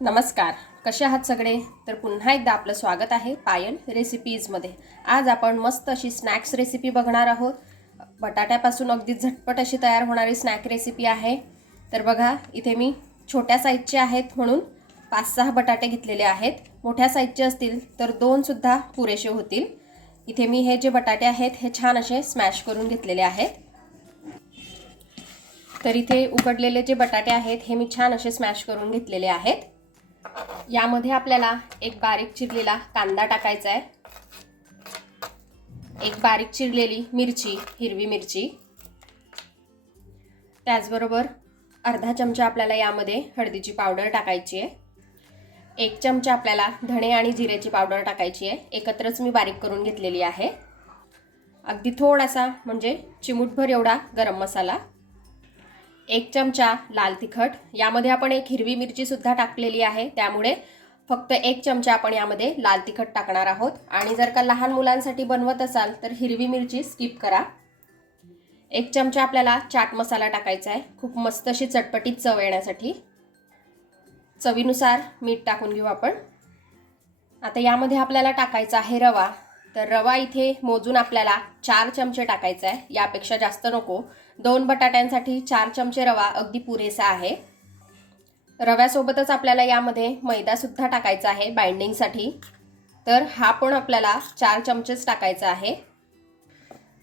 नमस्कार, कसे आहात सगळे? तर पुन्हा एकदा आपलं स्वागत आहे पायल रेसिपीजमध्ये। आज आपण मस्त अशी स्नॅक्स रेसिपी बघणार आहोत। बटाट्यापासून अगदी झटपट अशी तयार होणारी स्नॅक रेसिपी आहे। तर बघा, इथे मी छोट्या साईजचे आहेत म्हणून 5-6 बटाटे घेतलेले आहेत। मोठ्या साईजचे असतील तर 2 सुद्धा पुरेसे होतील। इथे मी हे जे बटाटे आहेत हे छान असे स्मॅश करून घेतलेले आहेत। तर इथे उकडलेले जे बटाटे आहेत हे मी छान असे स्मॅश करून घेतलेले आहेत। यामध्ये आपल्याला एक बारीक चिरलेला कांदा टाकायचा आहे, एक बारीक चिरलेली मिरची, हिरवी मिरची, त्याचबरोबर अर्धा चमचा आपल्याला यामध्ये हळदीची पावडर टाकायची आहे, 1 चमचा आपल्याला धणे आणि जिऱ्याची पावडर टाकायची आहे। एकत्रच मी बारीक करून घेतलेली आहे। अगदी थोडासा म्हणजे चिमूटभर एवढा गरम मसाला, 1 चमचा लाल तिखट, यामध्ये आपण एक हिरवी मिरची सुद्धा टाकलेली आहे त्यामुळे फक्त 1 चमचा आपण यामध्ये लाल तिखट टाकणार आहोत। आणि जर का लहान मुलांसाठी बनवत असाल तर हिरवी मिरची स्किप करा। 1 चमचा आपल्याला चाट मसाला टाकायचा आहे, खूप मस्त अशी चटपटीत चव येण्यासाठी। चवीनुसार मीठ टाकून घेऊ आपण। आता यामध्ये आपल्याला टाकायचा आहे रवा। तर रवा इथे मोजून आपल्याला 4 चमचे टाकायचा आहे, यापेक्षा जास्त नको। 2 बटाट्यांसाठी 4 चमचे रवा अगदी पुरेसा आहे। रव्यासोबतच आपल्याला यामध्ये मैदा सुद्धा टाकायचा आहे बाइंडिंगसाठी। तर हा पण आपल्याला 4 चमचेच टाकायचा आहे।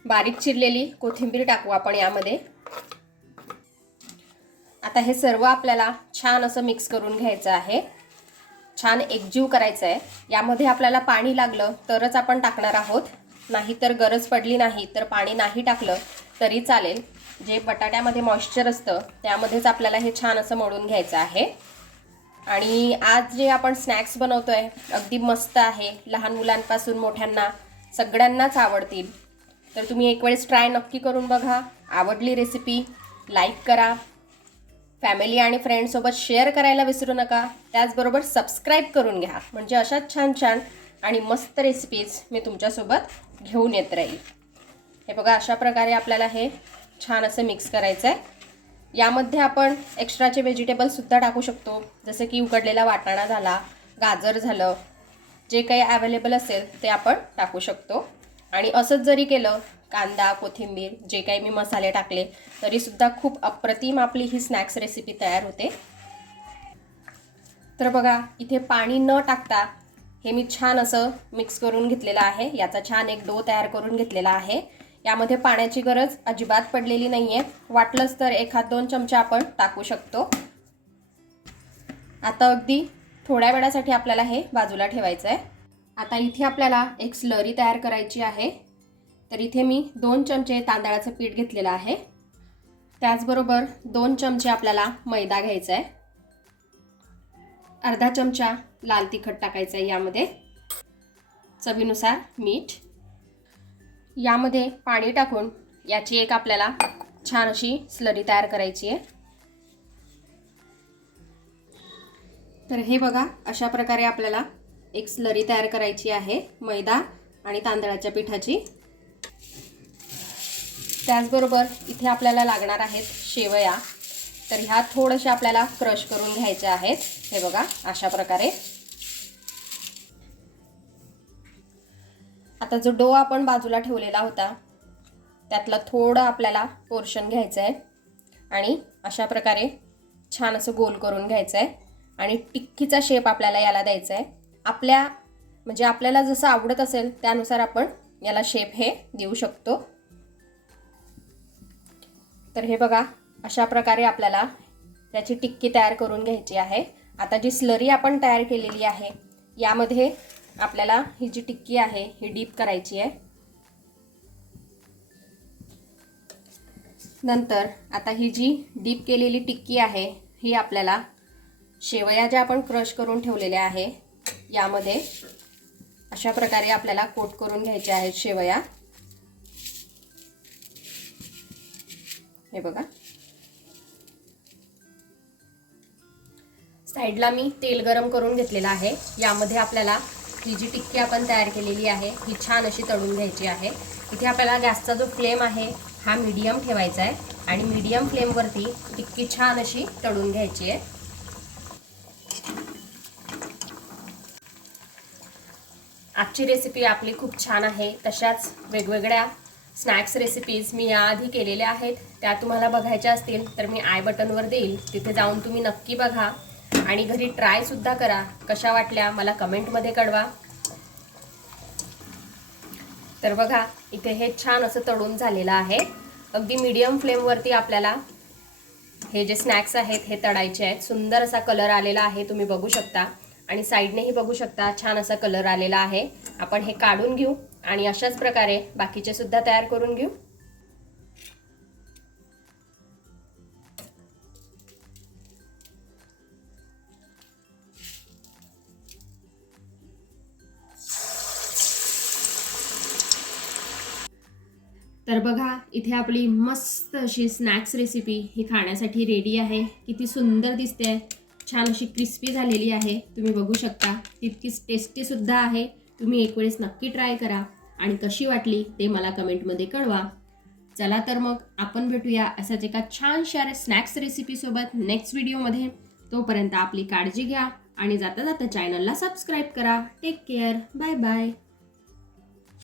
बारीक चिरलेली कोथिंबीर टाकू आपण यामध्ये। आता हे सर्व आपल्याला छान असं मिक्स करून घ्यायचं आहे, छान एकजीव करायचं आहे। यामध्ये आपल्याला पाणी लागलं तरच आपण टाकणार आहोत, नाहीतर गरज पडली नाही तर पाणी नाही टाकलं तरी चालेल। जे बटाट्यामध्ये मॉइश्चर असतं त्यामध्येच आपल्याला हे छान असं मळून घ्यायचं आहे। आणि आज जे आपण स्नॅक्स बनवतोय अगदी मस्त आहे, लहान मुलांपासून मोठ्यांना सगळ्यांनाच आवडतील। तर तुम्ही एक वेळेस ट्राय नक्की करून बघा। आवडली रेसिपी लाईक करा, फॅमिली आणि फ्रेंड्ससोबत शेअर करायला विसरू नका। त्याचबरोबर सबस्क्राईब करून घ्या, म्हणजे अशाच छान छान आणि मस्त रेसिपीज मी तुमच्यासोबत घेऊन येत राहील। हे बघा, अशा प्रकारे आपल्याला हे छान असं मिक्स करायचं आहे। यामध्ये आपण एक्स्ट्राचे व्हेजिटेबल्ससुद्धा टाकू शकतो, जसे की उकडलेला वाटाणा झाला, गाजर झालं, जे काही अवेलेबल असेल ते आपण टाकू शकतो। आणि असंच जरी केलं, कांदा, कोथिंबीर, जे काही मी मसाले टाकले तरीसुद्धा खूप अप्रतिम आपली ही स्नॅक्स रेसिपी तयार होते। तर बघा, इथे पाणी न टाकता हे मी छान असं मिक्स करून घेतलेलं आहे। याचा छान एक डो तयार करून घेतलेला आहे। यामध्ये पाण्याची गरज अजिबात पडलेली नाहीये, वाटलंच तर 1-2 चमचा आपण टाकू शकतो। आता अगदी थोड्या वेळासाठी आपल्याला हे बाजूला ठेवायचं आहे। आता इथे आपल्याला एक स्लरी तयार करायची आहे। तर इथे मी 2 चमचे तांदळाचं पीठ घेतलेलं आहे, त्याचबरोबर 2 चमचे आपल्याला मैदा घ्यायचा आहे, अर्धा चमचा लाल तिखट टाकायचं आहे यामध्ये, चवीनुसार मीठ, यामध्ये पाणी टाकून याची एक आपल्याला छान अशी स्लरी तयार करायची आहे। तर हे बघा, अशा प्रकारे आपल्याला एक स्लरी तयार करायची आहे मैदा आणि तांदळाच्या पिठाची। त्याचबरोबर इथे आपल्याला लागणार आहेत शेवया। तर ह्या थोड्याशा आपल्याला क्रश करून घ्यायच्या आहेत। हे बघा, अशा प्रकारे। आता जो डो आपण बाजूला ठेवलेला होता त्यातला थोडं आपल्याला पोर्शन घ्यायचं आहे आणि अशा प्रकारे छान असं गोल करून घ्यायचं आहे आणि टिक्कीचा शेप आपल्याला याला द्यायचा आहे। आपल्याला जसं आवडत असेल त्यानुसार आपण याला शेप हे देऊ शकतो। तर हे बघा, अशा प्रकारे आपल्याला त्याची टिक्की तयार करून घ्यायची आहे। आता जी स्लरी आपण तयार केलेली आहे यामध्ये आपल्याला ही जी टिक्की आहे ही डीप करायची आहे। नंतर आता ही जी डीप केलेली टिक्की आहे ही आपल्याला शेवया ज्या आपण क्रश करून ठेवलेल्या आहे यामध्ये अशा प्रकारे आपल्याला कोट करून घ्यायचे आहेत शेवया। हे बघा, साईडला मी तेल गरम करून घेतलेलं आहे। यामध्ये आपल्याला ही जी टिक्की आपण तयार केलेली आहे ही छान अशी तळून घ्यायची आहे। इथे आपल्याला गॅसचा जो फ्लेम आहे हा मीडियम ठेवायचा आहे आणि मीडियम फ्लेमवरती टिक्की छान अशी तळून घ्यायची आहे। आजची रेसिपी आपली खूप छान आहे. तशाच वेगवेगळ्या स्नॅक्स रेसिपीज मी याआधी केलेल्या आहेत. त्या तुम्हाला बघायच्या असतील तर मी आय बटनवर देईल, तिथे जाऊन तुम्ही नक्की बघा आणि घरी ट्रायसुद्धा करा. कशा वाटल्या मला कमेंटमध्ये कळवा. तर बघा इथे हे छान असं तळून झालेलं आहे. अगदी मीडियम फ्लेमवरती आपल्याला हे जे स्नॅक्स आहेत हे तळायचे आहेत. सुंदर असा कलर आलेला आहे, तुम्ही बघू शकता आणि साईडनेही बघू शकता छान असा कलर आलेला आहे. आपण हे काढून घेऊ आणि अशाच प्रकारे बाकीचे सुद्धा तयार करून घेऊ. तर बघा इथे आपली मस्त अशी स्नॅक्स रेसिपी ही खाण्यासाठी रेडी आहे. किती सुंदर दिसते, छान अशी क्रिस्पी झालेली आहे, तुम्ही बघू शकता. तितकीच टेस्टीसुद्धा आहे. तुम्ही एक वेळेस नक्की ट्राय करा आणि कशी वाटली ते मला कमेंटमध्ये कळवा. चला तर मग आपण भेटूया असाच एका छानशा स्नॅक्स रेसिपीसोबत नेक्स्ट व्हिडिओमध्ये. तोपर्यंत आपली काळजी घ्या आणि जाता जाता चॅनलला सबस्क्राईब करा. Take care. Bye bye.